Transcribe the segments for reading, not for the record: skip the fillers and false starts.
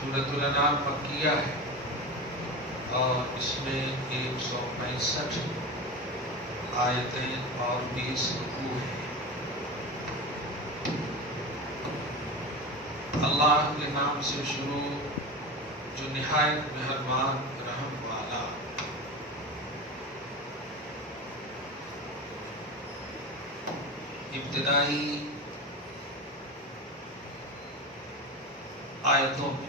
سورۃ الانعام مکیہ ہے اور اس میں 165 آیتیں اور 20 رکوع ہیں۔ اللہ کے نام سے شروع جو نہایت مہربان رحم والا۔ ابتدائی آیتوں میں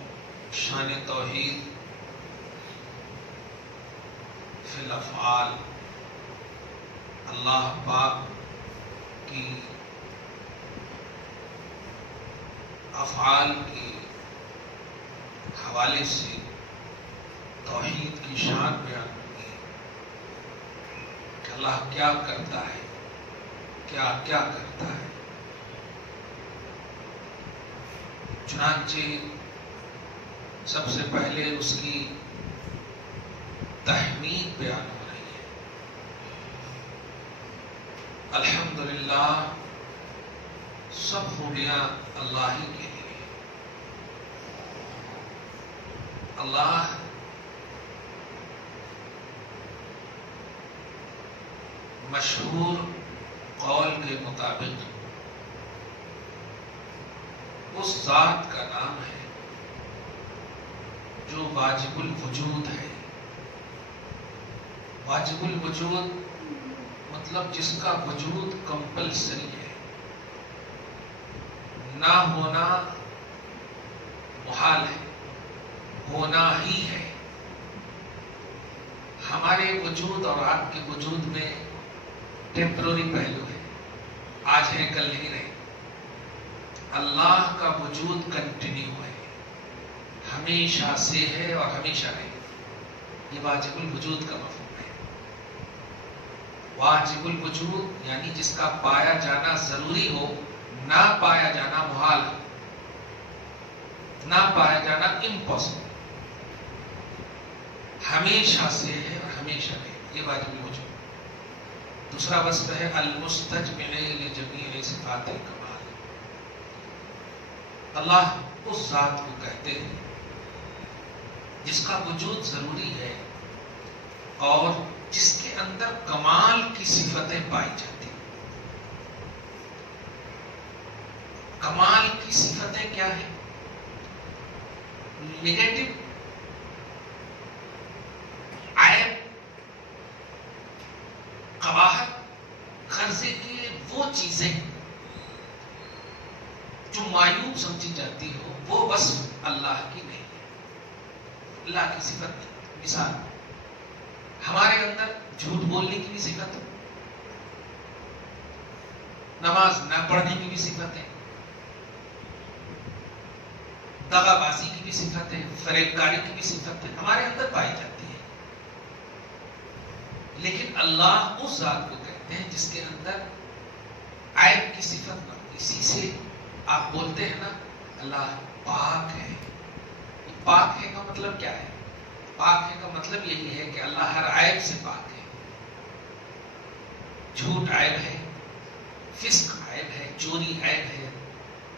شان توحید فی الافعال، اللہ پاک کی افعال کے حوالے سے توحید کی شان بیان ہوئی کہ اللہ کیا کرتا ہے، کیا کیا کرتا ہے۔ چنانچہ سب سے پہلے اس کی تحمید بیان ہو رہی ہے۔ الحمدللہ، سب خوبیاں اللہ ہی کے لیے۔ اللہ مشہور قول کے مطابق اس ذات کا نام ہے جو واجب الوجود ہے۔ واجب الوجود مطلب جس کا وجود کمپلسری ہے، نہ ہونا محال ہے، ہونا ہی ہے۔ ہمارے وجود اور آپ کے وجود میں ٹیمپرری پہلو ہے، آج ہے کل نہیں رہے۔ اللہ کا وجود کنٹینیو ہے، ہمیشہ سے ہے اور ہمیشہ رہے۔ یہ واجب الوجود کا مفہوم ہے۔ واجب الوجود یعنی جس کا پایا جانا ضروری ہو، نہ پایا جانا محال ہو، نہ پایا جانا امپاسبل، ہمیشہ سے ہے اور ہمیشہ رہے۔ یہ واجب الوجود۔ دوسرا وصف ہے المستجمع لجمیع صفات الکمال۔ اللہ اس ذات کو کہتے ہیں جس کا وجود ضروری ہے اور جس کے اندر کمال کی صفتیں پائی جاتی ہیں۔ کمال کی صفتیں کیا ہیں؟ نیگیٹو عیب، قباحت، قرضے کی وہ چیزیں جو معیوب سمجھی جاتی ہو، وہ وصف اللہ کی نہیں ہے، اللہ کی صفت نہیں۔ مثال، ہمارے اندر جھوٹ بولنے کی بھی صفت ہے، نماز نہ پڑھنے کی بھی صفت ہے، دغا بازی کی بھی صفت ہے، فریب کاری کی بھی صفت ہے، ہمارے اندر پائی جاتی ہے۔ لیکن اللہ اس ذات کو کہتے ہیں جس کے اندر عیب کی صفت نہ ہو۔ اسی سے آپ بولتے ہیں نا اللہ پاک ہے۔ پاک ہے کا مطلب کیا ہے؟ پاک ہے کا مطلب یہی ہے کہ اللہ ہر عیب سے پاک ہے۔ جھوٹ عیب ہے، فسق عیب ہے، چوری عیب ہے،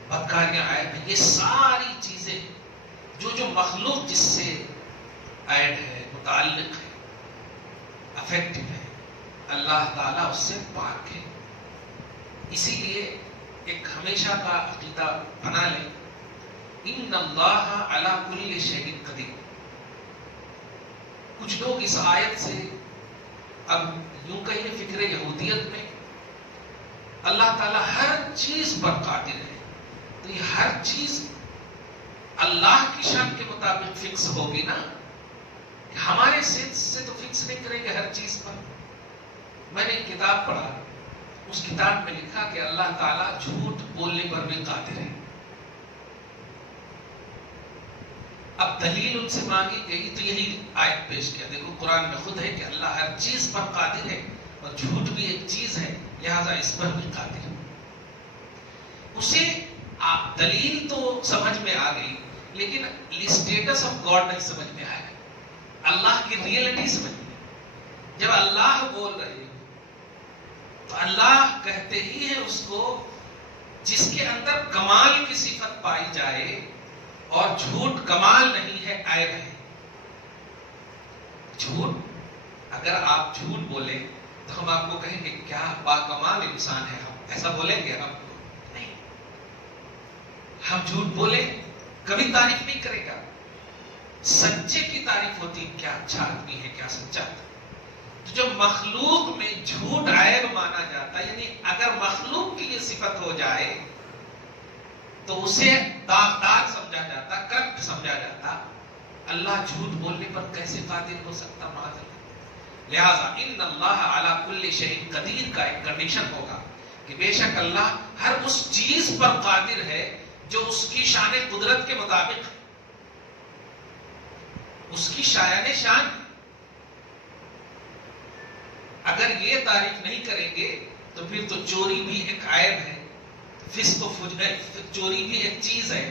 بدکاریاں عیب ہے۔ یہ ساری چیزیں جو مخلوق جس سے عیب ہے، متعلق ہے، افیکٹو ہے، اللہ تعالیٰ اس سے پاک ہے۔ اسی لیے ایک ہمیشہ کا عقیدہ بنا لیں، ان اللہ علی کل شیء قدیر۔ کچھ لوگ اس آیت سے اب یوں کہیں فکر یہودیت میں اللہ تعالیٰ ہر چیز پر قادر ہے، تو یہ ہر چیز اللہ کی شان کے مطابق فکس ہوگی نا، کہ ہمارے سینس سے تو فکس نہیں کریں گے ہر چیز پر۔ میں نے ایک کتاب پڑھا، اس کتاب میں لکھا کہ اللہ تعالیٰ جھوٹ بولنے پر بھی قادر ہے۔ اب دلیل ان سے مانگی گئی تو یہی آیت پیش کیا۔ دیکھو قرآن میں خود ہے کہ اللہ ہر چیز پر قادر ہے اور جھوٹ بھی ایک چیز ہے، لہذا اس پر بھی قادر ہے۔ اسے آپ دلیل تو سمجھ میں آ گئی، لیکن اسٹیٹس آف گاڈ نہیں سمجھ میں آیا، اللہ کی ریئلٹی سمجھ میں۔ جب اللہ بول رہے تو اللہ کہتے ہی ہے اس کو جس کے اندر کمال کی صفت پائی جائے اور جھوٹ کمال نہیں ہے، عیب ہے. جھوٹ، اگر آپ جھوٹ بولیں تو ہم آپ کو کہیں گے کیا باکمال انسان ہے، ہم ایسا بولیں گے؟ ہم نہیں. ہم جھوٹ بولیں کبھی تعریف نہیں کرے گا. سچے کی تعریف ہوتی کیا اچھا آدمی ہے، کیا سچا ہے. تو جو مخلوق میں جھوٹ عیب مانا جاتا ہے، یعنی اگر مخلوق کی یہ صفت ہو جائے تو اسے داغدار سمجھا جاتا، کرپٹ سمجھا جاتا. اللہ جھوٹ بولنے پر کیسے قادر ہو سکتا؟ معاذ اللہ. لہذا ان اللہ علی کل شیء قدیر کا ایک کنڈیشن ہوگا کہ بے شک اللہ ہر اس چیز پر قادر ہے جو اس کی شان قدرت کے مطابق، اس کی شایان شان. اگر یہ تعریف نہیں کریں گے تو پھر تو چوری بھی ایک عیب ہے، فسق و فجر، چوری بھی ایک چیز ہے،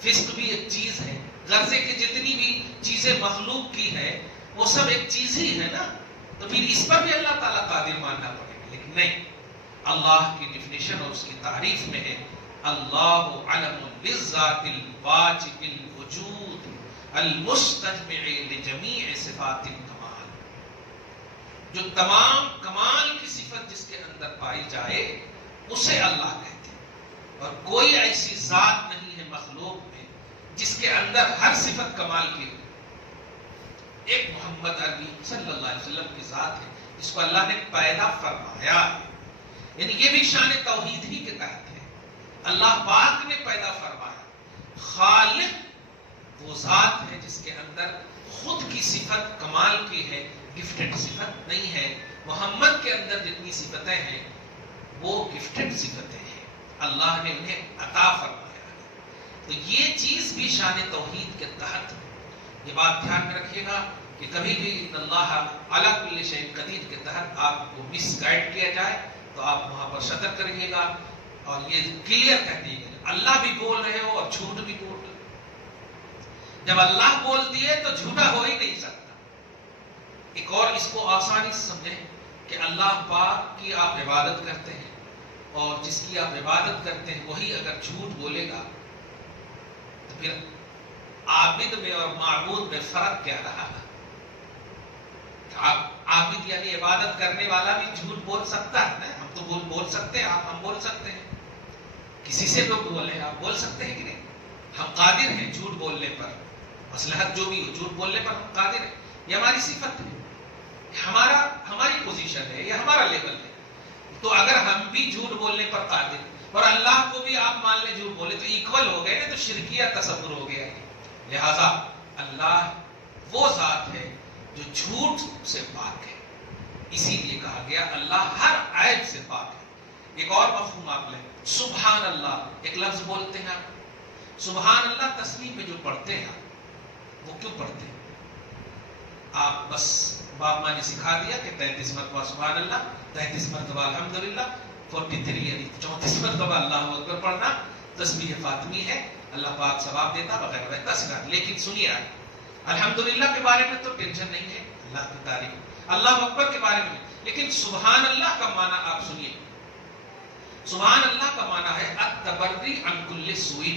فسق بھی ایک چیز ہے، غرضے کی جتنی بھی چیزیں مخلوق کی ہے وہ سب ایک چیز ہی ہے نا. تو پھر اس پر بھی اللہ تعالیٰ قادر ماننا پڑے گا. لیکن نہیں، اللہ کی ڈیفینیشن اور اس کی تعریف میں ہے اللہ علم بالذات الواجب الوجود المستجمع لجمیع صفات الکمال. جو تمام کمال کی صفت جس کے اندر پائی جائے اسے اللہ کہتے ہیں. اور کوئی ایسی ذات نہیں ہے مخلوق میں جس کے اندر ہر صفت کمال کی ہو. ایک محمد عربی صلی اللہ علیہ وسلم کی ذات ہے جس کو اللہ نے پیدا فرمایا ہے، یعنی یہ بھی شان توحید ہی کے تحت ہے. اللہ پاک نے پیدا فرمایا. خالق وہ ذات ہے جس کے اندر خود کی صفت کمال کی ہے، گفٹڈ صفت نہیں ہے. محمد کے اندر جتنی صفتیں ہیں وہ گفٹڈ صفتیں ہیں، اللہ نے انہیں عطا فرمایا ہے. تو یہ چیز بھی شان توحید کے تحت ہے. یہ بات دھیان میں رکھیے گا کہ کبھی بھی اللہ علی کل شیء قدیر کے تحت آپ کو مس گائیڈ کیا جائے تو آپ وہاں پر شطر کریے گا اور یہ کلیئر کہہ دیجیے گا اللہ بھی بول رہے ہو اور جھوٹ بھی بول رہے ہو. جب اللہ بول دیے تو جھوٹا ہو ہی نہیں سکتا. ایک اور اس کو آسانی سے سمجھیں کہ اللہ پاک کی آپ عبادت کرتے ہیں اور جس کی آپ عبادت کرتے ہیں وہی اگر جھوٹ بولے گا تو پھر عابد میں اور معبود میں فرق کیا رہا؟ عابد یعنی عبادت کرنے والا بھی جھوٹ بول سکتا ہے نا. ہم تو بول سکتے ہیں، ہم بول سکتے ہیں، کسی سے تو بولے آپ بول سکتے ہیں کہ نہیں؟ ہم قادر ہیں جھوٹ بولنے پر، مصلحت جو بھی ہو جھوٹ بولنے پر ہم قادر ہیں. یہ ہماری صفت ہے، ہماری پوزیشن ہے، یہ ہمارا لیول ہے. تو اگر ہم بھی جھوٹ بولنے پر قادر اور اللہ کو بھی آپ مان لیں جھوٹ بولے تو ایکول ہو گئے نا. تو شرکیہ تصور ہو گیا. لہذا اللہ وہ ذات ہے جو جھوٹ سے پاک ہے. اسی لیے کہا گیا اللہ ہر عیب سے پاک ہے. ایک اور مفہوم آپ لیں، سبحان اللہ. ایک لفظ بولتے ہیں آپ سبحان اللہ، تسبیح میں جو پڑھتے ہیں وہ کیوں پڑھتے ہیں؟ آپ بس باپ ماں نے سکھا دیا کہ 33 مرتبہ سبحان اللہ، 33 مرتبہ الحمدللہ، 43 یعنی 34 مرتبہ اللہ اکبر پڑھنا تسبیح فاطمی ہے، اللہ پاک ثواب دیتا وغیرہ وغیرہ سکھا. لیکن سنیے الحمدللہ کے بارے میں تو ٹینشن نہیں ہے، اللہ کی تعریف، اللہ اکبر کے بارے میں. لیکن سبحان اللہ کا معنی آپ سنیے. سبحان اللہ کا معنی ہے التبری عن کل سوء.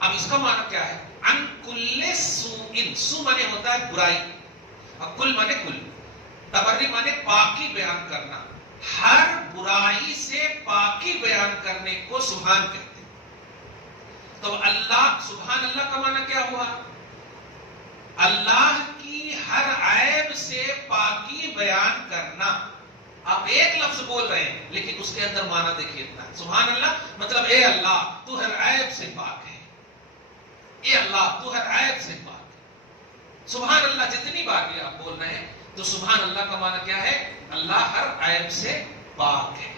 اب اس کا معنی کیا ہے؟ عن کل سوء. سو معنی ہوتا ہے برائی اور کل معنی کل. تبری معنی پاکی بیان کرنا. ہر برائی سے پاکی بیان کرنے کو سبحان کہتے ہیں. تو اللہ سبحان اللہ کا معنی کیا ہوا؟ اللہ کی ہر عیب سے پاکی بیان کرنا. آپ ایک لفظ بول رہے ہیں لیکن اس کے اندر معنی دیکھیے اتنا. سبحان اللہ مطلب اے اللہ تو ہر عیب سے پاک ہے، اے اللہ تو ہر عیب سے پاک ہے. سبحان اللہ جتنی بار بھی آپ بول رہے ہیں تو سبحان اللہ کا معنی کیا ہے؟ اللہ ہر عیب سے پاک ہے.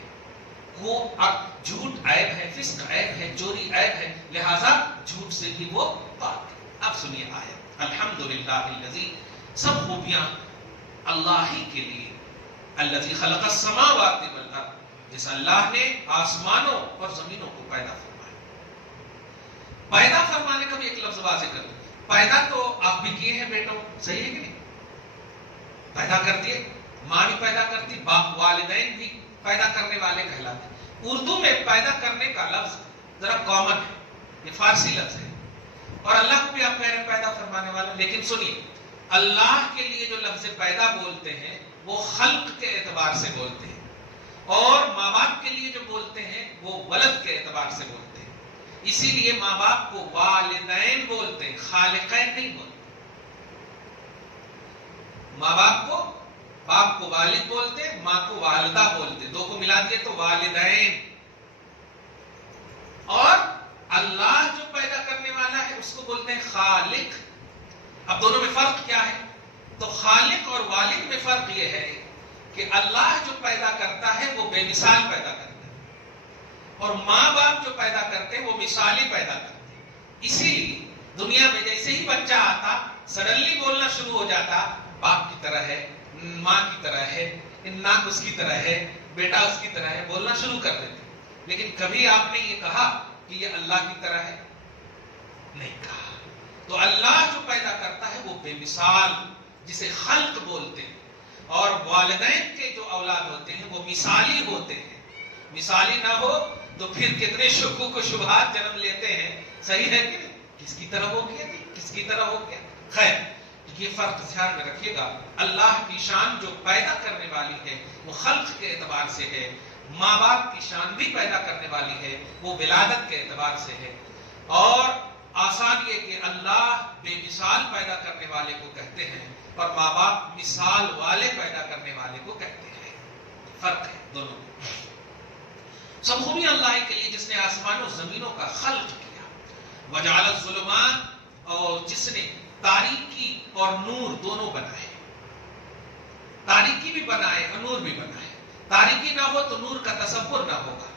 وہ اب جھوٹ عیب ہے، فسق عیب ہے، چوری عیب ہے، لہذا جھوٹ سے بھی وہ پاک ہے. اب سنیے آیت، الحمدللہ الذی، سب خوبیاں اللہ ہی کے لیے. الذی خلق السماوات والارض، جس اللہ نے آسمانوں اور زمینوں کو پیدا فرمایا. پیدا فرمانے کا بھی ایک لفظ واضح کر دوں. پیدا تو آپ بھی کیے ہیں بیٹوں، صحیح ہے کہ نہیں؟ پیدا کر دیے، ماں بھی پیدا کرتی، باپ والدین بھی پیدا کرنے والے کہلاتے. اردو میں پیدا کرنے کا لفظ ذرا کامن ہے. یہ فارسی لفظ ہے، اور اللہ کو بھی آپ کہہ رہے ہیں پیدا فرمانے والا. لیکن سنیے، اللہ کے لیے جو لفظ پیدا بولتے ہیں وہ خلق کے اعتبار سے بولتے ہیں، اور ماں باپ کے لیے جو بولتے ہیں وہ ولد کے اعتبار سے بولتے ہیں. اسی لیے ماں باپ کو والدین بولتے ہیں، خالقین نہیں بولتے. ماں باپ کو والد بولتے ہیں، ماں کو والدہ بولتے ہیں، دو کو ملا دیے تو والدین. اور اللہ جو پیدا کرنے والا ہے اس کو بولتے ہیں خالق. اب دونوں میں فرق کیا ہے؟ تو خالق اور والد میں فرق یہ ہے کہ اللہ جو پیدا کرتا ہے وہ بے مثال پیدا کرتا ہے، اور ماں باپ جو پیدا کرتے ہیں وہ مثالی پیدا کرتے ہیں. اسی لیے دنیا میں جیسے ہی بچہ آتا سڈنلی بولنا شروع ہو جاتا، باپ کی طرح ہے، ماں کی طرح ہے، ناک اس کی طرح ہے، بیٹا اس کی طرح ہے، بولنا شروع کر دیتے. لیکن کبھی آپ نے یہ کہا کہ یہ اللہ کی طرح ہے؟ نہیں کہا. تو اللہ جو پیدا کرتا ہے وہ بے مثال، جسے خلق بولتے ہیں، اور والدین کے جو اولاد ہوتے ہیں وہ مثالی ہوتے ہیں. مثالی نہ ہو تو پھر کتنے شکوک و شبہات جنم لیتے ہیں. صحیح ہے کہ نہیں؟ کس کی طرح ہو گیا جی، کس کی طرح ہو گیا. خیر، یہ فرق دھیان میں رکھیے گا. اللہ کی شان جو پیدا کرنے والی ہے وہ خلق کے اعتبار سے ہے، ماں باپ کی شان بھی پیدا کرنے والی ہے وہ ولادت کے اعتبار سے ہے. اور آسان یہ کہ اللہ بے مثال پیدا کرنے والے کو کہتے ہیں اور ماں باپ مثال والے پیدا کرنے والے کو کہتے ہیں. فرق ہے دونوں میں. سب خوبی اللہ کے لیے جس نے آسمان و زمینوں کا خلق کیا، وجعل الظلمات، اور جس نے تاریکی اور نور دونوں بنائے. تاریکی بھی بنائے اور نور بھی بنائے. تاریکی نہ ہو تو نور کا تصور نہ ہوگا،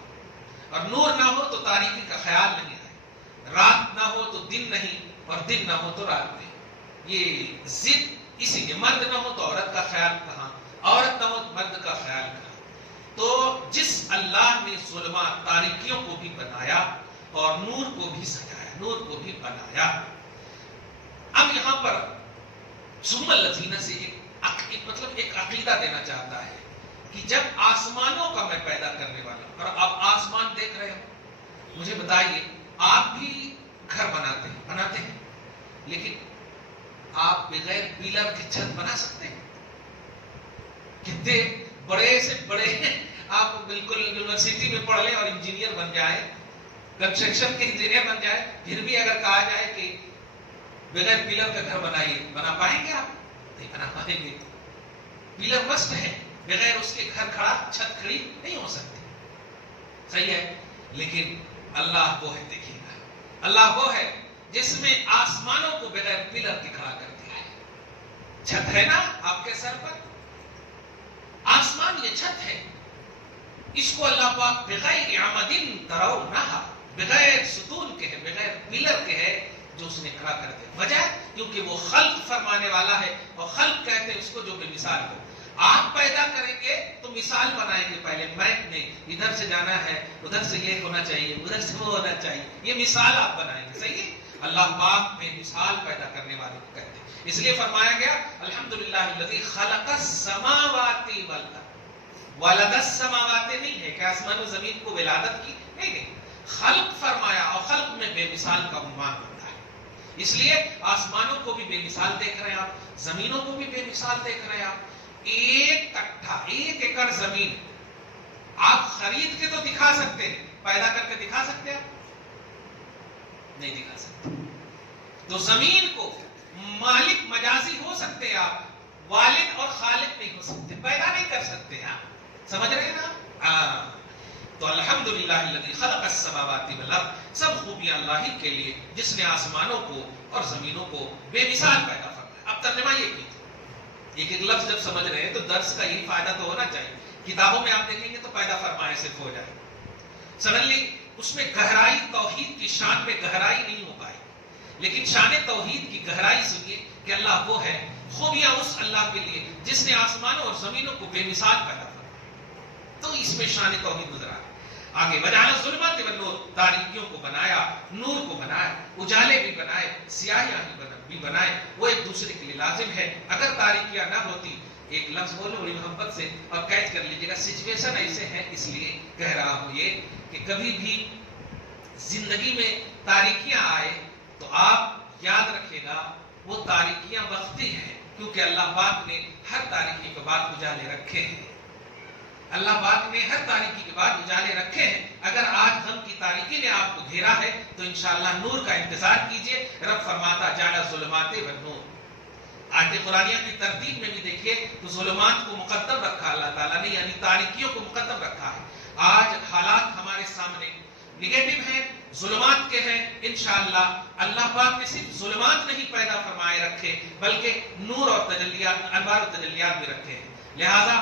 اور نور نہ ہو تو تاریکی کا خیال نہیں آئے. رات نہ ہو تو دن نہیں، اور دن نہ ہو تو رات نہیں. یہ ضد. اسی لیے مرد نہ ہو تو عورت کا خیال کہاں، عورت نہ ہو تو مرد کا خیال کہاں. تو جس اللہ نے ظلمات تاریکیوں کو بھی بنایا اور نور کو بھی سجایا، نور کو بھی بنایا. اب یہاں پر ثم الذین سے ایک عقیدہ دینا چاہتا ہے کہ جب آسمانوں کا میں پیدا کرنے والا ہوں، اور آپ آسمان دیکھ رہے ہو، مجھے بتائیے آپ بھی گھر بناتے ہیں لیکن آپ بغیر پیلر کی چھت بنا سکتے ہیں؟ کتنے بڑے سے بڑے آپ بالکل یونیورسٹی میں پڑھ لیں اور انجینئر بن جائیں، کنسٹرکشن کے انجینئر بن جائیں، پھر بھی اگر کہا جائے کہ بغیر پیلر کا گھر بنائیے، بنا پائیں گے؟ آپ نہیں بنا پائیں گے. پیلر مسٹ ہے، بغیر اس کے گھر کھڑا، چھت کھڑی نہیں ہو سکتی. صحیح ہے. لیکن اللہ وہ ہے، دیکھیے گا، اللہ وہ ہے جس میں آسمانوں کو بغیر پیلر کے کھڑا کر دیا ہے. چھت ہے نا آپ کے سر پر، آسمان یہ چھت ہے. اس کو اللہ پاک بغیر عمد ترونہا، بغیر ستون کے ہے، بغیر پیلر کے ہے جو اس نے کھڑا کر دیا. وجہ کیونکہ وہ خلق فرمانے والا ہے، اور خلق کہتے ہیں اس کو جو بے مثال ہو. آپ پیدا کریں گے تو مثال بنائیں گے پہلے میپ میں، ادھر سے جانا ہے، ادھر سے یہ ہونا چاہیے، ادھر سے وہ ہونا چاہیے، یہ مثال آپ بنائیں گے. صحیح ہے. اللہ پاک میں مثال پیدا کرنے والے کو کہتے ہیں. اس لیے فرمایا گیا الحمدللہ الذی خلق السماوات والارض. ولد السماوات نہیں ہے کہ آسمان و زمین کو ولادت کی، نہیں، خلق فرمایا، اور خلق میں بے مثال کا عنوان ہوتا ہے. اس لیے آسمانوں کو بھی بے مثال دیکھ رہے ہیں آپ، زمینوں کو بھی بے مثال دیکھ رہے ہیں آپ. ایک کٹھا، 1 ایکڑ زمین آپ خرید کے تو دکھا سکتے ہیں، پیدا کر کے دکھا سکتے ہیں؟ نہیں دکھا سکتے. تو زمین کو مالک مجازی ہو سکتے ہیں آپ، والد اور خالق نہیں ہو سکتے، پیدا نہیں کر سکتے آپ. سمجھ رہے ہیں نا؟ تو الحمدللہ الذی خلق السماوات والارض. سب خوبیاں اللہ ہی کے لیے جس نے آسمانوں کو اور زمینوں کو بے مثال پیدا فرمایا. اب ترجمہ یہ کیجیے. ایک ایک لفظ جب سمجھ رہے ہیں تو درس کا یہی فائدہ تو ہونا چاہیے. کتابوں میں آپ دیکھیں گے تو پیدا فرمائے صرف ہو جائے، سڈنلی اس میں گہرائی، توحید کی شان میں گہرائی نہیں ہو پائی. لیکن شان توحید کی گہرائی سنیے کہ اللہ وہ ہے. خوبیاں اس اللہ کے لیے جس نے آسمانوں اور زمینوں کو بے مثال پیدا فرمایا. تو اس میں شان توحید نظر آئے. آگے وجعل الظلمات والنور، تاریکیوں کو بنایا، نور کو بنایا، اجالے بھی بنائے، سیاہیاں بھی بنائے. وہ ایک دوسرے کے لیے لازم ہے. اگر تاریکیاں نہ ہوتی، ایک لفظ بولو بڑی محبت سے اور قید کر لیجیے گا، سچویشن ایسے ہے اس لیے کہہ رہا ہوں یہ کہ کبھی بھی زندگی میں تاریکیاں آئے تو آپ یاد رکھے گا وہ تاریکیاں وقتی ہیں، کیونکہ اللہ پاک نے ہر تاریکی کے بعد اجالے رکھے ہیں۔ اللہ پاک نے ہر تاریکی کے بعد اجالے رکھے ہیں۔ اگر آج غم کی تاریکی نے آپ کو گھیرا ہے تو انشاءاللہ نور کا انتظار کیجئے۔ رب فرماتا جعل ظلمات والنور، آیت قرآنیہ کی ترتیب میں بھی دیکھیے تو ظلمات کو مقدم رکھا اللہ تعالیٰ نے، یعنی تاریکیوں کو مقدم رکھا ہے۔ آج حالات ہمارے سامنے نگیٹو ہیں، ظلمات کے ہیں، انشاءاللہ اللہ پاک نے صرف ظلمات نہیں پیدا فرمائے رکھے بلکہ نور اور تجلیات، انوار و تجلیات بھی رکھے ہیں۔ لہذا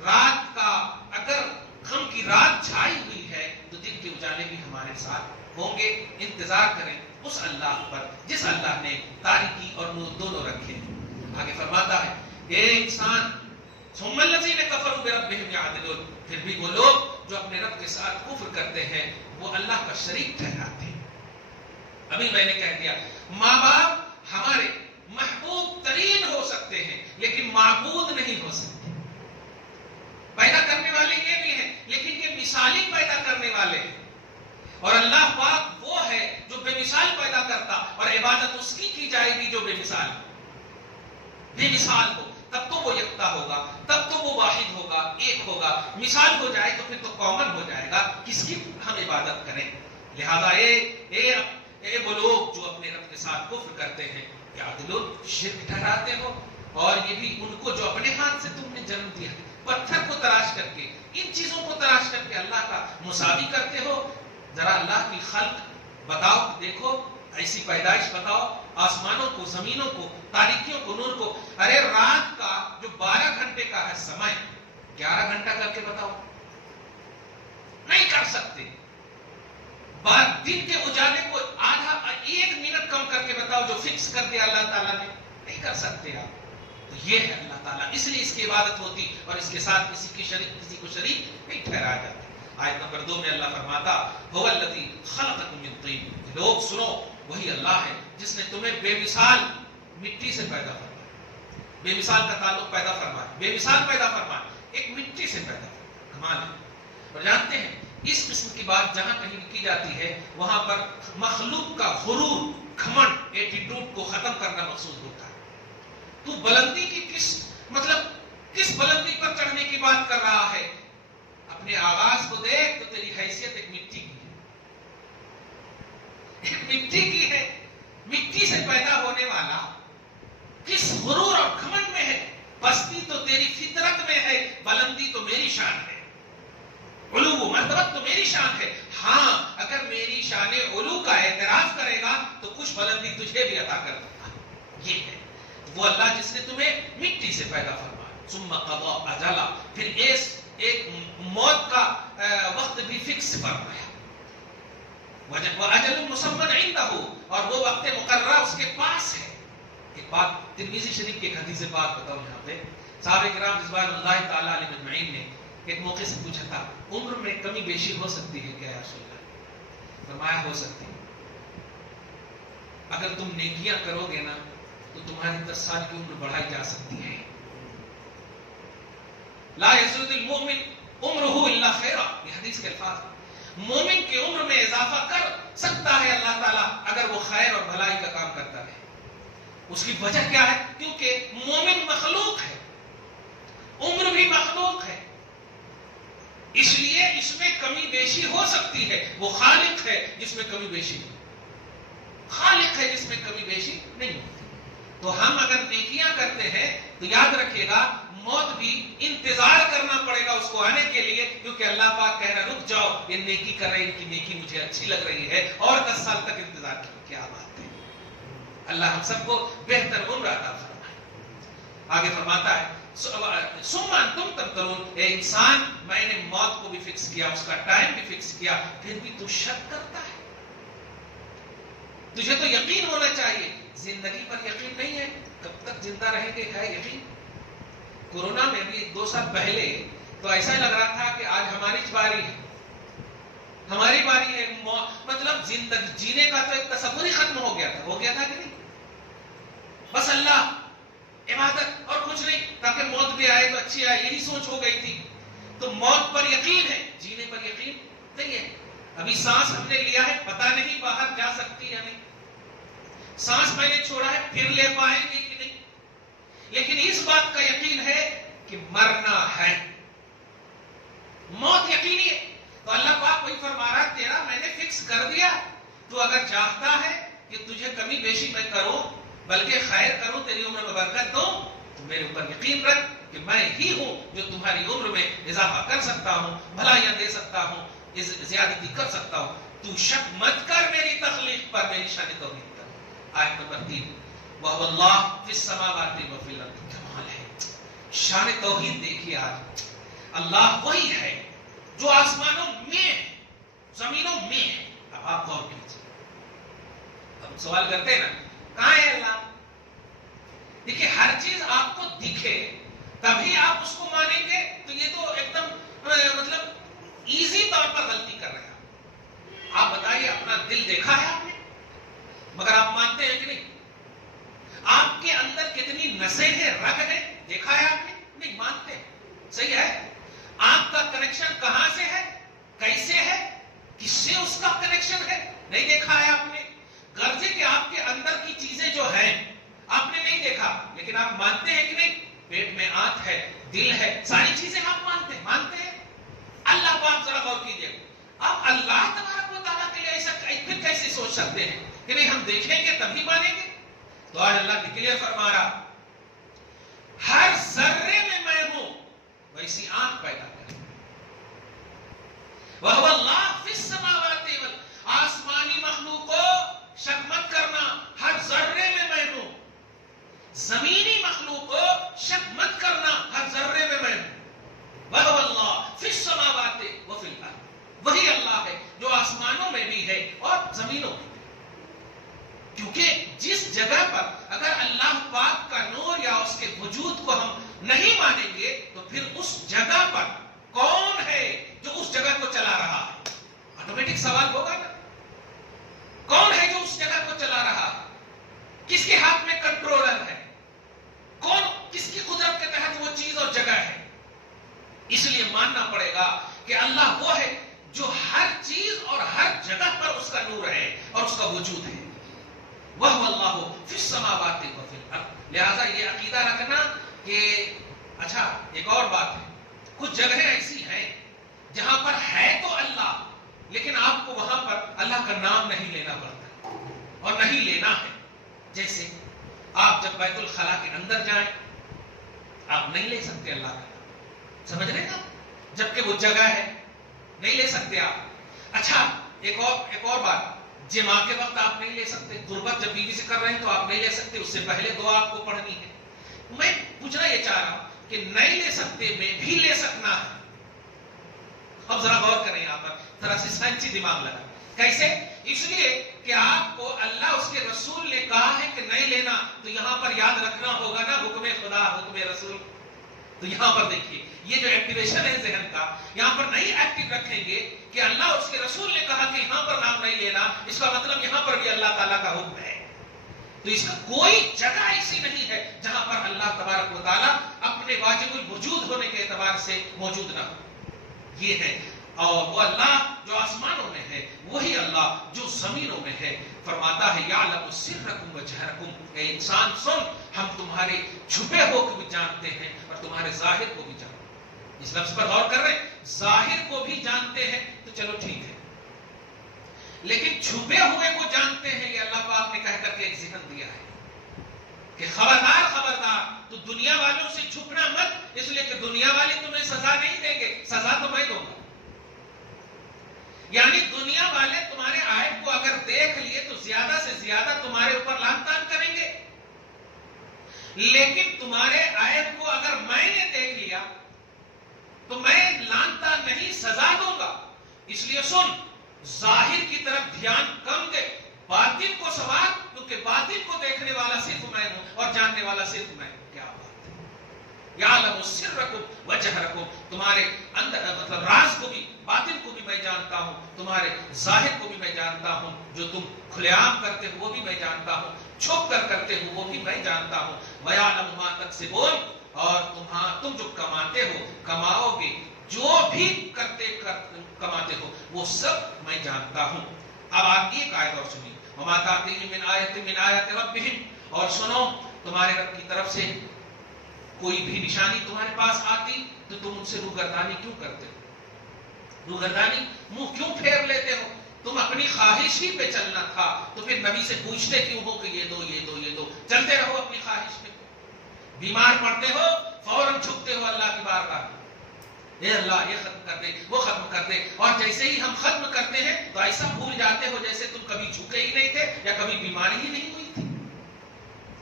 رات کا اگر غم کی رات چھائی ہوئی ہے تو دن کے اجالے بھی ہمارے ساتھ ہوں گے۔ انتظار کریں اس اللہ پر جس اللہ نے تاریکی اور نور دونوں رکھے ہیں۔ آگے فرماتا ہے اے انسان ثم الذین کفروا بربہم یعدلون، پھر بھی وہ لوگ جو اپنے رب کے ساتھ کفر کرتے ہیں وہ اللہ کا شریک ٹھہراتے ہیں۔ ابھی میں نے کہہ دیا ماں باپ ہمارے محبوب ترین ہو سکتے ہیں لیکن معبود نہیں ہو سکتے۔ پیدا کرنے والے یہ بھی ہیں لیکن یہ مثالی پیدا کرنے والے ہیں، اور اللہ پاک وہ ہے جو بے مثال پیدا کرتا، اور عبادت اس کی جائے گی جو بے مثال ہو، تب تو وہ یکتا ہوگا، تب تو وہ واحد ہوگا، ایک ہوگا۔ مثال ہو جائے تو پھر تو کامن ہو جائے گا، کس کی ہم عبادت کریں۔ لہذا اے وہ لوگ جو اپنے رب کے ساتھ کفر کرتے ہیں، یعدلون، شرک ٹھہراتے ہو، اور یہ بھی ان کو جو اپنے ہاتھ سے تم نے جنم دیا، پتھر کو تلاش کر کے، ان چیزوں کو تلاش کر کے اللہ کا مساوی کرتے ہو۔ ذرا اللہ کی خلق بتاؤ، دیکھو، ایسی پیدائش بتاؤ، آسمانوں کو، زمینوں کو، تاریکیوں کو، نور کو۔ ارے رات کا جو 12 گھنٹے کا ہے سمے، 11 گھنٹہ کر کے بتاؤ، نہیں کر سکتے۔ دن کے اجالے کو آدھا 1 منٹ کم کر کے بتاؤ جو فکس کر دیا اللہ تعالیٰ نے، نہیں کر سکتے آپ۔ تو یہ ہے اللہ تعالیٰ، اس لیے اس کی عبادت ہوتی اور اس کے ساتھ کسی کو شریک نہیں ٹھہرایا جاتا۔ آیت نمبر 2 میں اللہ فرماتا هو الذی خلقکم من طین، لوگ سنو، وہی اللہ ہے جس نے تمہیں بے مثال مٹی سے پیدا فرمایا۔ بے مثال کا تعلق پیدا فرمایا، بے مثال پیدا فرمایا، ایک مٹی سے پیدا فرمایا۔ کمال ہے۔ اور جانتے ہیں اس قسم کی بات جہاں کہیں کی جاتی ہے وہاں پر مخلوق کا غرور، گھمنڈ، ایٹیٹیوڈ کو ختم کرنا مقصود ہوتا ہے۔ تو بلندی کی کس بلندی پر چڑھنے کی بات کر رہا ہے؟ اپنے آغاز کو دیکھ تو تیری حیثیت ایک مٹی کی ہے، ایک مٹی کی ہے۔ مٹی سے پیدا ہونے والا کس غرور اور گھمنڈ میں ہے؟ پستی تو تیری فطرت میں ہے، بلندی تو میری شان ہے، علو و مرتبت تو میری شان ہے۔ ہاں، اگر میری شان علو کا اعتراف کرے گا تو کچھ بلندی تجھے بھی عطا کر دے گا۔ یہ ہے وہ اللہ جس نے تمہیں مٹی سے پیدا فرمایا، ثم قضى اجلا، پھر ایک موت کا وقت بھی فکس فرمایا، وَأَجَلٌ مُّسَمًّى عِندَهُ، اور وہ وقت مقررہ اس کے پاس ہے۔ ایک بات ترمذی شریف کی ایک حدیث بات بتاؤں یہاں پہ، صحابہ کرام رضوان اللہ تعالی علیہم اجمعین نے ایک موقع سے پوچھا تھا عمر میں کمی بیشی ہو سکتی ہے کیا یا رسول اللہ؟ فرمایا ہو سکتی ہے، اگر تم نیکیاں کرو گے نا تو تمہاری 10 سال کی عمر بڑھائی جا سکتی ہے۔ لا يزيد المؤمن عمره الا خيرا، یہ حدیث کے الفاظ ہیں۔ مومن کی عمر میں اضافہ کر سکتا ہے اللہ تعالیٰ اگر وہ خیر اور بھلائی کا کام کرتا ہے۔ اس کی وجہ کیا ہے؟ کیونکہ مومن مخلوق ہے، عمر بھی مخلوق ہے، اس لیے اس میں کمی بیشی ہو سکتی ہے۔ وہ خالق ہے جس میں کمی بیشی نہیں، خالق ہے جس میں کمی بیشی نہیں ہوتی۔ تو ہم اگر نیکیاں کرتے ہیں تو یاد رکھیے گا موت بھی انتظار کرنا پڑے گا اس کو آنے کے لیے، کیونکہ اللہ پاک کہہ رہا رک جاؤ، یہ نیکی کر رہے ہیں، ان کی نیکی مجھے اچھی لگ رہی ہے، اور 10 سال تک انتظار کرو۔ کیا بات ہے! اللہ ہم سب کو بہتر عمر عطا فرمائے۔ آگے فرماتا ہے ثم انتم تمترون، اے انسان میں نے موت کو بھی فکس کیا، اس کا ٹائم بھی فکس کیا، پھر بھی تو شک کرتا ہے۔ تجھے تو یقین ہونا چاہیے، زندگی پر یقین نہیں ہے، کب تک زندہ رہیں گے ہے یقین؟ کورونا میں بھی 2 سال پہلے تو ایسا لگ رہا تھا کہ آج ہماری باری ہے، ہماری باری ہے، مطلب زندگی جینے کا تو ایک تصور ہی ختم ہو گیا تھا کہ نہیں؟ بس اللہ، عبادت اور کچھ نہیں، تاکہ موت بھی آئے تو اچھی آئے، یہی سوچ ہو گئی تھی۔ تو موت پر یقین ہے، جینے پر یقین نہیں ہے۔ ابھی سانس ہم نے لیا ہے، پتہ نہیں باہر جا سکتی یا نہیں، سانس میں نے چھوڑا ہے، پھر لے پائیں گے کہ نہیں، لیکن اس بات کا یقین ہے کہ مرنا ہے، موت یقینی ہے۔ تو اللہ پاک وہی فرما رہا ہے تیرا میں نے فکس کر دیا، تو اگر چاہتا ہے کہ تجھے کمی بیشی میں کروں بلکہ خیر کروں، تیری عمر میں برکت دوں، تو میرے اوپر یقین رکھ کہ میں ہی ہوں جو تمہاری عمر میں اضافہ کر سکتا ہوں، بھلائیاں دے سکتا ہوں، زیادتی کر سکتا ہوں، تو شک مت کر میری تخلیق پر، میری شان توحید پر۔ آیت نمبر 3، وَهُوَ اللَّهُ فِي السَّمَاوَاتِ وَفِي الْأَرْضِ۔ کمال ہے، شان توحید دیکھیے آج، اللہ وہی ہے جو آسمانوں میں ہے، زمینوں میں ہے۔ اب آپ غور کیجیے، ہم سوال کرتے ہیں نا کہاں ہے اللہ؟ دیکھیے ہر چیز آپ کو دکھے تبھی آپ اس کو مانیں گے، تو یہ تو ایک دم مطلب ایزی طور پر غلطی کر رہے ہیں۔ آپ بتائیے اپنا دل دیکھا ہے آپ نے، مگر آپ مانتے ہیں کہ نہیں؟ آپ کے اندر کتنی نسیں ہیں، رگ ہیں، دیکھا ہے آپ نے؟ نہیں مانتے ہیں، صحیح ہے۔ آپ کا کنیکشن کہاں سے ہے، کیسے ہے، کس سے اس کا کنیکشن ہے، نہیں دیکھا ہے آپ نے۔ غرض ہے کہ آپ کے اندر کی چیزیں جو ہیں آپ نے نہیں دیکھا، لیکن آپ مانتے ہیں کہ نہیں؟ پیٹ میں آنت ہے، دل ہے، ساری چیزیں آپ مانتے ہیں۔ اللہ پاک ذرا غور کیجیے، آپ اللہ تبارک و تعالیٰ کے لیے ایسا پھر کیسے سوچ سکتے ہیں کہ نہیں ہم دیکھیں گے تبھی مانیں گے؟ تو آج اللہ کلیئر فرما رہا، ہر ذرے میں ہوں، ویسی آنکھ پیدا کرے۔ وَهُوَ اللَّهُ فِي السَّمَاوَاتِ وَالْأَرْضِ، آسمانی مخلوقوں شک مت کرنا، ہر ذرے میں ہوں، زمینی مخلوقوں شک مت کرنا، ہر ذرے میں ہوں۔ وَهُوَ اللَّهُ فِي السَّمَاوَاتِ وَفِي الْأَرْضِ، وہی اللہ ہے جو آسمانوں میں بھی ہے اور زمینوں میں بھی۔ کیونکہ جس جگہ پر اگر اللہ پاک کا نور یا اس کے وجود کو ہم نہیں مانیں گے تو پھر اس جگہ پر کون ہے جو اس جگہ کو چلا رہا ہے؟ آٹومیٹک سوال ہوگا نا، کون ہے جو اس جگہ کو چلا رہا ہے؟ کس کے ہاتھ میں کنٹرولر ہے؟ کون کس کی قدرت کے تحت وہ چیز اور جگہ ہے؟ اس لیے ماننا پڑے گا کہ اللہ وہ ہے جو ہر چیز اور ہر جگہ پر اس کا نور ہے اور اس کا وجود ہے۔ وَهُوَ اللَّهُ فِي السَّمَاوَاتِ وَفِي الْأَرْضِ۔ لہذا یہ عقیدہ رکھنا کہ اچھا ایک اور بات ہے، کچھ جگہیں ایسی ہیں جہاں پر ہے تو اللہ، لیکن آپ کو وہاں پر اللہ کا نام نہیں لینا پڑتا اور نہیں لینا ہے۔ جیسے آپ جب بیت الخلاء کے اندر جائیں آپ نہیں لے سکتے اللہ کا نام، سمجھ رہے ہیں آپ؟ جبکہ وہ جگہ ہے نہیں لے سکتے آپ۔ اچھا ایک اور بات، جمعہ کے وقت آپ نہیں لے سکتے، غربت جب بیوی سے کر رہے ہیں تو آپ نہیں لے سکتے، اس سے پہلے دعا آپ کو پڑھنی ہے۔ میں پوچھنا یہ چاہ رہا ہوں کہ نہیں لے سکتے میں بھی لے سکنا ہے۔ اب ذرا غور کریں یہاں پر، ذرا سی سائنسی دماغ لگا۔ کیسے؟ اس لیے کہ آپ کو اللہ اس کے رسول نے کہا ہے کہ نہیں لینا، تو یہاں پر یاد رکھنا ہوگا نا حکم خدا حکم رسول۔ تو یہاں پر دیکھیے یہ جو ایکٹیویشن ہے ذہن کا، یہاں پر نہیں ایکٹیو رکھیں گے کہ اللہ اس کے رسول نے کہا کہ یہاں پر نام نہیں لینا، اس کا مطلب یہاں پر بھی اللہ تعالیٰ کا حکم ہے۔ تو اس کا کوئی جگہ ایسی نہیں ہے جہاں پر اللہ تبارک و تعالیٰ اپنے واجب الوجود ہونے کے اعتبار سے موجود نہ ہو۔ یہ ہے، اور وہ اللہ جو آسمانوں میں ہے وہی اللہ جو زمینوں میں ہے۔ فرماتا ہے یعلم سرکم و جہرکم، اے انسان سن، ہم تمہارے چھپے ہو کو بھی جانتے ہیں اور تمہارے ظاہر کو بھی جانتے ہیں۔ اس لفظ پر غور کر رہے ہیں، ظاہر کو بھی جانتے ہیں تو چلو ٹھیک ہے، لیکن چھپے ہوئے کو جانتے ہیں، یہ اللہ پاک نے کہہ کر کے ایک ذکر دیا ہے کہ خبردار خبردار، تو دنیا والوں سے چھپنا مت، اس لیے کہ دنیا والے تمہیں سزا نہیں دیں گے، سزا تو میں دوں گا۔ یعنی دنیا والے تمہارے عیب کو اگر دیکھ لیے تو زیادہ سے زیادہ تمہارے اوپر لعن طعن کریں گے، لیکن تمہارے عیب کو اگر میں نے دیکھ لیا تو میں لعن طعن نہیں، سزا دوں گا۔ اس لیے سن، ظاہر کی طرف دھیان کم دے، باطن کو سوار، کیونکہ باطن کو دیکھنے والا صرف میں ہوں اور جاننے والا صرف میں ہوں۔ کیا بات ہے! یعلم سرکم و جہرکم، تمہارے اندر مطلب راز کو بھی باطن کو بھی میں جانتا ہوں، تمہارے ظاہر کو بھی میں جانتا ہوں، جو تم کھلے عام کرتے ہو وہ بھی میں جانتا ہوں، چھپ کر کرتے ہو وہ بھی میں جانتا ہوں۔ وَيَعْلَمُ مَا تَكْسِبُونَ، اور تم جو کماتے ہو، کماؤ گے، جو بھی کماتے ہو وہ سب میں جانتا ہوں. اب آپ ایک آیت اور سنیے. وما تأتيهم من آیۃ من آیات ربهم. اور سنو تمہارے رب کی طرف سے کوئی بھی نشانی تمہارے پاس آتی تو تم ان سے روگردانی کیوں کرتے ہو؟ روگردانی منہ کیوں پھیر لیتے ہو؟ تم اپنی خواہش ہی پہ چلنا تھا تو پھر نبی سے پوچھتے کیوں ہو کہ یہ دو یہ دو یہ دو؟ چلتے رہو اپنی خواہش پہ. بیمار پڑتے ہو فوراً جھکتے ہو اللہ کی بارگاہ میں, اے اللہ یہ ختم کر دے وہ ختم کر دے. اور جیسے ہی ہم ختم کرتے ہیں تو ایسا بھول جاتے ہو جیسے تم کبھی جھکے ہی نہیں تھے یا کبھی بیماری ہی نہیں ہوئی تھی.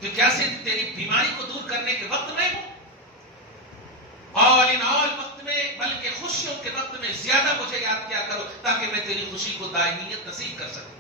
تو کیا صرف تیری بیماری کو دور کرنے کے وقت میں ہو؟ آل وقت میں بلکہ خوشیوں کے وقت میں زیادہ مجھے یاد کیا کرو تاکہ میں تیری خوشی کو دائمیت نصیب کر سکوں,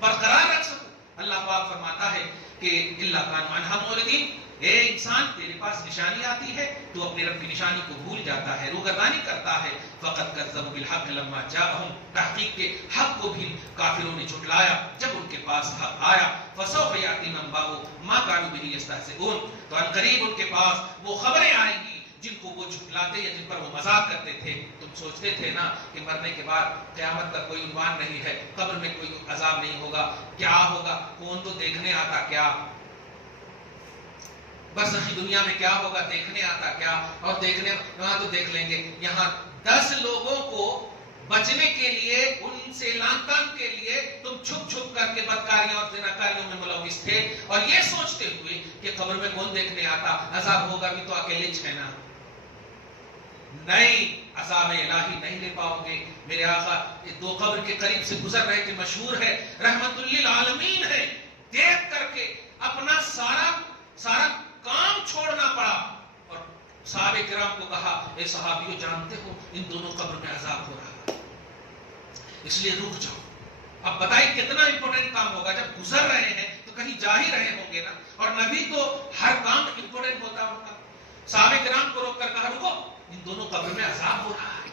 برقرار رکھ سکوں. اللہ پاک فرماتا ہے کہ اللہ کانوا عنہا معرضین. اے انسان تیرے پاس نشانی آتی ہے تو اپنے رب کی نشانی کو بھول جاتا ہے, روگردانی کرتا ہے. فقط کذبوا بالحق لما جاءهم. تحقیق کے حق کو بھی کافروں نے جھٹلایا جب ان کے پاس حق آیا. فسوف یأتی انباء ما كانوا به یستهزئون. تو ان قریب ان کے پاس وہ خبریں آئیں گی جن کو وہ جھٹلاتے یا جن پر وہ مذاق کرتے تھے. تم سوچتے تھے نا کہ مرنے کے بعد قیامت کا کوئی عنوان نہیں ہے, قبر میں کوئی عذاب نہیں ہوگا, کیا ہوگا, کون تو دیکھنے آتا کیا, برزخی دنیا میں کیا ہوگا دیکھنے آتا کیا, اور دیکھنے وہاں تو دیکھ لیں گے. یہاں 10 لوگوں کو بچنے کے لیے, ان سے لان تان کے لیے تم چھپ چھپ کر کے بدکاریوں اور زناکاریوں میں ملوث تھے اور یہ سوچتے ہوئے کہ قبر میں کون دیکھنے آتا, عذاب ہوگا بھی تو اکیلے چھینا. نہیں, عذاب الہی نہیں لے پاؤ گے. میرے آقا 2 قبر کے قریب سے گزر رہے تھے, مشہور ہے, رحمت للعالمین ہے. دیکھ کر کے اپنا سارا کام چھوڑنا پڑا اور صحابہ کرام کو کہا اے صحابیوں جانتے ہو ان دونوں قبر میں عذاب ہو رہا ہے, اس لیے رک جاؤ. اب بتائیں کتنا امپورٹنٹ کام ہوگا, جب گزر رہے ہیں تو کہیں جا ہی رہے ہوں گے نا, اور نبی تو ہر کام امپورٹنٹ ہوتا ہوگا. صحابہ کرام کو روک کر کہا رکو ان دونوں قبر میں عذاب ہو رہا ہے.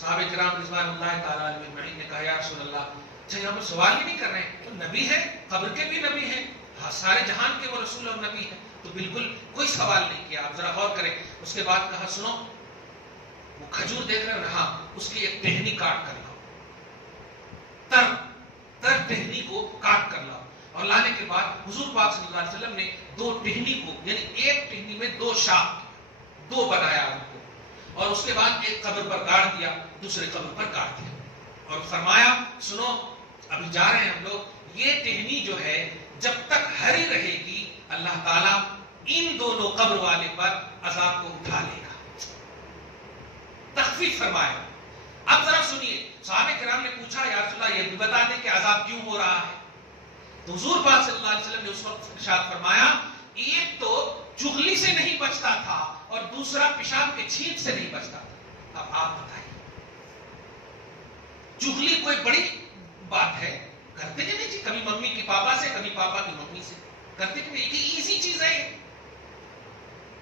صحابہ کرام رضوان اللہ تعالیٰ علیہ اجمعین نے کہا یا رسول اللہ, اچھا یہاں پر سوال ہی نہیں کر رہے ہیں, تو نبی ہے, قبر کے بھی نبی ہیں, سارے جہان کے وہ رسول اور نبی ہیں, تو بالکل کوئی سوال نہیں کیا. آپ ذرا غور کریں. اس کے بعد کہا سنو وہ کھجور دیکھ رہے ہیں, ہاں اس کی ایک ٹہنی کاٹ کر لاؤ, تر ٹہنی کو کاٹ کر لاؤ. اور لانے کے بعد حضور پاک صلی اللہ علیہ وسلم نے 2 ٹہنی کو, یعنی ایک ٹہنی میں 2 شاخ, 2 بنایا ان کو, اور اس کے بعد ایک قبر پر گاڑ دیا, دوسرے قبر پر گاڑ دیا, اور فرمایا سنو ابھی جا رہے ہیں ہم لوگ, یہ ٹہنی جو ہے جب تک ہری رہے گی اللہ تعالیٰ ان دونوں قبر والے پر عذاب کو اٹھا لے گا. تخفیف فرمایا. اب ذرا سنیے, صحابہ کرام نے پوچھا یا رسول اللہ یہ بھی بتا دیں کہ عذاب کیوں ہو رہا ہے. تو حضور پاک صلی اللہ علیہ وسلم نے اس وقت ارشاد فرمایا ایک تو چغلی سے نہیں بچتا تھا اور دوسرا پیشاب کے چھینٹ سے نہیں بچتا تھا. اب آپ بتائیے, چغلی کوئی بڑی بات ہے, کرتے کہ نہیں جی, کبھی ممی کی پاپا سے, کبھی پاپا کی ممی سے, کرتے کہ نہیں, ایزی چیز ہے.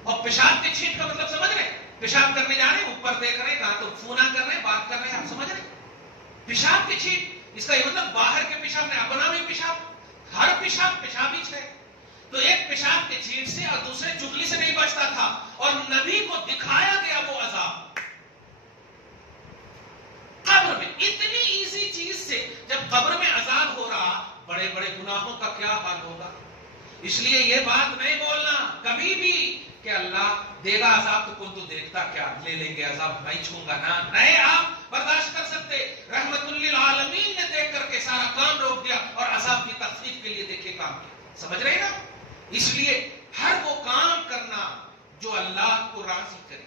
اور پیشاب کے چھینٹ کا مطلب سمجھ رہے, پیشاب کرنے جا رہے ہیں اوپر دیکھ رہے ہیں, کہاں تو فونا کر رہے ہیں, بات کر رہے ہیں, آپ سمجھ رہے ہیں پیشاب کے چھینٹ, اس کا یہ مطلب باہر کے پیشاب میں اپنا بھی پیشاب, ہر پیشاب پیشاب ہی ہے. تو ایک پیشاب کے چھینٹ سے اور دوسرے چغلی سے نہیں بچتا تھا, اور نبی کو دکھایا گیا وہ عذاب قبر میں. اتنی ایزی چیز سے جب قبر میں عذاب ہو رہا, بڑے بڑے گناہوں کا کیا حال ہوگا. اس لیے یہ بات نہیں بولنا کبھی بھی کہ اللہ دے گا عذاب تو کون تو دیکھتا کیا, لے لیں گے عذاب, نہیں چھوں گا نا. نہیں, آپ برداشت کر سکتے. رحمت للعالمین نے دیکھ کر کے سارا کام روک دیا اور عذاب کی تخفیف کے لیے دیکھے کام کیا. سمجھ رہے نا. اس لیے ہر وہ کام کرنا جو اللہ کو راضی کرے,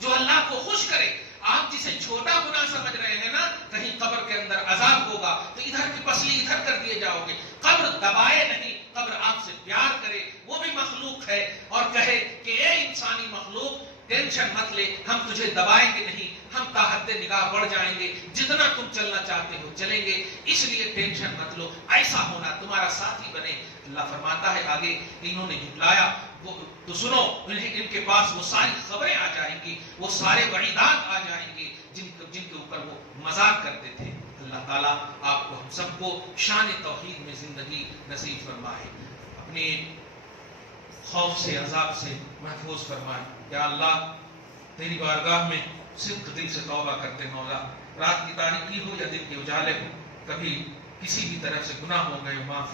جو اللہ کو خوش کرے. آپ جسے چھوٹا گناہ سمجھ رہے ہیں نا, کہیں قبر کے اندر عذاب ہوگا تو ادھر کی پسلی ادھر کر دیے جاؤ گے. قبر دبائے نہیں, قبر آپ سے پیار کرے, وہ بھی مخلوق ہے, اور کہے کہ اے انسانی مخلوق ٹینشن مت لے, ہم تجھے دبائیں گے نہیں, ہم تاحد نگاہ بڑھ جائیں گے, جتنا تم چلنا چاہتے ہو چلیں گے, اس لیے ٹینشن مت لو. ایسا ہونا تمہارا ساتھی بنے. اللہ فرماتا ہے آگے, انہوں نے جھٹلایا وہ تو سنو, ان کے پاس وہ ساری خبریں آ جائیں گی, وہ سارے وعیدات آ جائیں گے جن کے اوپر وہ مذاق کرتے تھے. اللہ تعالیٰ آپ کو ہم سب کو شان توحید میں زندگی نصیب فرمائے, اپنے خوف سے عذاب سے محفوظ فرمائے. یا اللہ تیری بارگاہ میں صدق دل سے توبہ کرتے مولا، رات کی تاریکی ہو یا دن کے اجالے ہو، کبھی کسی بھی طرف سے گناہ ہو گئے معاف